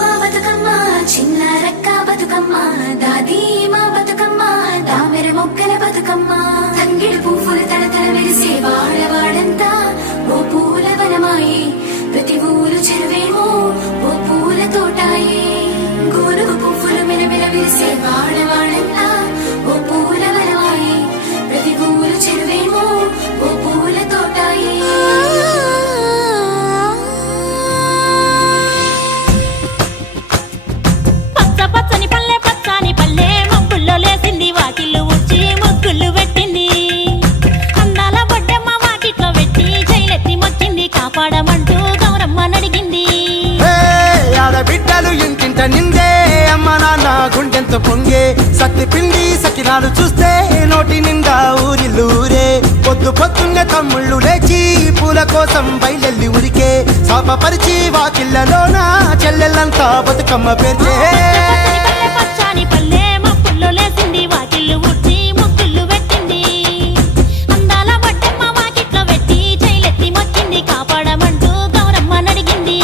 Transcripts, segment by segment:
మా బతుకమ్మ చిన్న రక్క బతుకమ్మ దాది మా బతుకమ్మ దామెర మొగ్గల బతుకమ్మ తంగిడి పువ్వులు తడతల మెరిసే వాడవాడంతా ఓ పూల వనమాయే ప్రతి ఊరు చెరువేమో ఓ పూల తోటాయే గోరుగు పువ్వులు మెలమెల విరిసే వాడవాడంతా ఓ పూల వనమాయే ప్రతి ఊరు చెరువేమో ఓ పూల తోటాయే పచ్చని పల్లె పచ్చని పల్లె మబ్బుల్లో లేసింది వాకిళ్ళు ఉచ్చి ముగ్గులు పెట్టింది అందాల బొడ్డమ్మ వాకిట్లో పెట్టి జైలెత్తి మొక్కింది కాపాడమంటూ గౌరమ్మ నడిగింది ఆడబిడ్డలు ఇంటింట నిందే అమ్మ నాన్న గుండెంత పొంగే సత్తి పిండి సకినాలు చూస్తే నోటి నిండా ఊరిల్లూరే పొద్దు పొద్దున్నే తమ్ముళ్ళు లేచి పూల కోసం బయలెల్లి ఉరికే శాపపరిచి వాకిళ్ళలోన చెల్లెళ్ళంతా బతుకమ్మ పేర్చే పచ్చని పల్లె మబ్బుల్లో లేసింది వాకిళ్ళు ఉచ్చి ముగ్గులు పెట్టింది అందాల బొడ్డమ్మ వాకిట్లో పెట్టి జైలెత్తి మొక్కింది కాపాడమంటూ గౌరమ్మ నడిగింది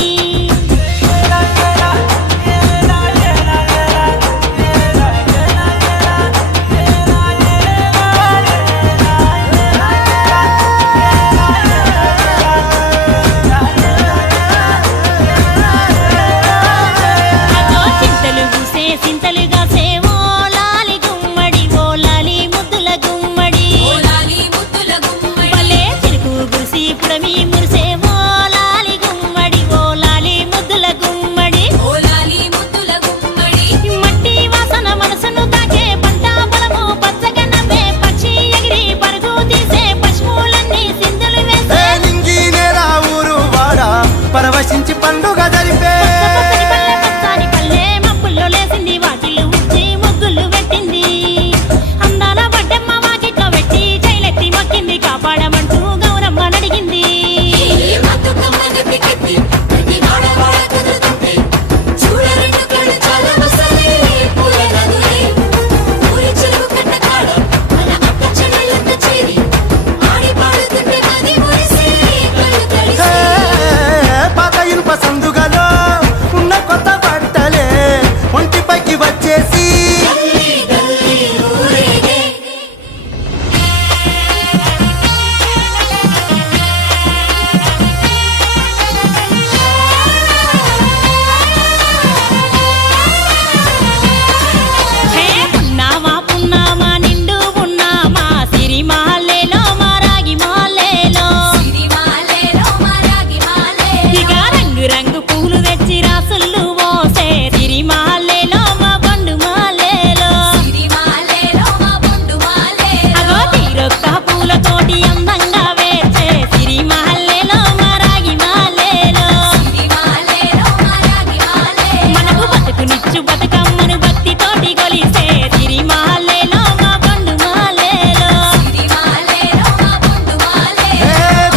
చింతలుగా సేవో లాలి గుమ్మడి ఓ లాలి ముద్దుల గుమ్మడి భలే చిరుకు గురిసి పుడమి మురిసేవో లాలి గుమ్మడి ఓ లాలి ముద్దుల గుమ్మడి మట్టి వాసన మనసును తాకే పంట పొలము పచ్చగా నవ్వే పక్షి ఎగిరి పరుగు తీసే పశువులన్నీ సింధులు వేసే నింగి నేల ఊరు వాడ పరవశించి పండుగ జరిపే పచ్చని పల్లె మబ్బుల్లో లేసింది వాకిళ్ళు ఉచ్చి ముగ్గులు పెట్టింది అందాల బొడ్డమ్మ వాకిట్లో పెట్టి జైలెత్తి మొక్కింది కాపాడమంటూ గౌరమ్మ నడిగింది పాత ఇనుప సందుగలో ఉన్న కొత్త బట్టలే ఒంటిపైకి వచ్చేసి హే పున్నామా పున్నామా నిండు పున్నామా సిరిమాలేలో మా రాగి మాలేలో ఇక రంగు రంగు పూలు తెచ్చి రాసులు పోసే సిరిమాలేలో మా బండు మాలేలో అగో తీరొక్క పూలతోటి అందంగా వేచే సిరిమాలేలో మా రాగి మాలేలో మనకు బతుకునిచ్చు బతుకమ్మను భక్తితోటి కొలిసే సిరిమాలేలో మా బండు మాలేలో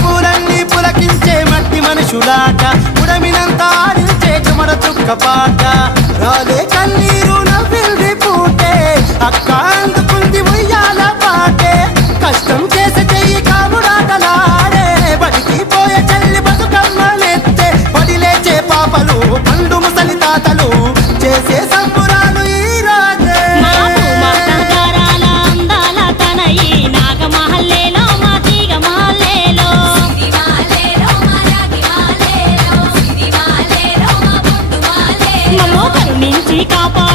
పూలన్నీ పులకించే మట్టి మనుషులాట ఉడమినంతా ఆడించే చెమడ చుక్క పాట రాలే కన్నీరు నవ్వింది పూటే అక్క అందుకుంది ఉయ్యాల పాటే కష్టం చేసే చెయ్యి కాముడాటలాడే బడికి పోయే చెల్లి బతుకమ్మనెత్తే పడి లేచే పాపలు పండు ముసలి తాతలు చేసే సంబురాలు ఈ రాజే మా భూమాత గారాల అందాల తనయి నాగమహల్లేలో మా తీగ మాలేలో మమ్మో కరుణించి కాపాడు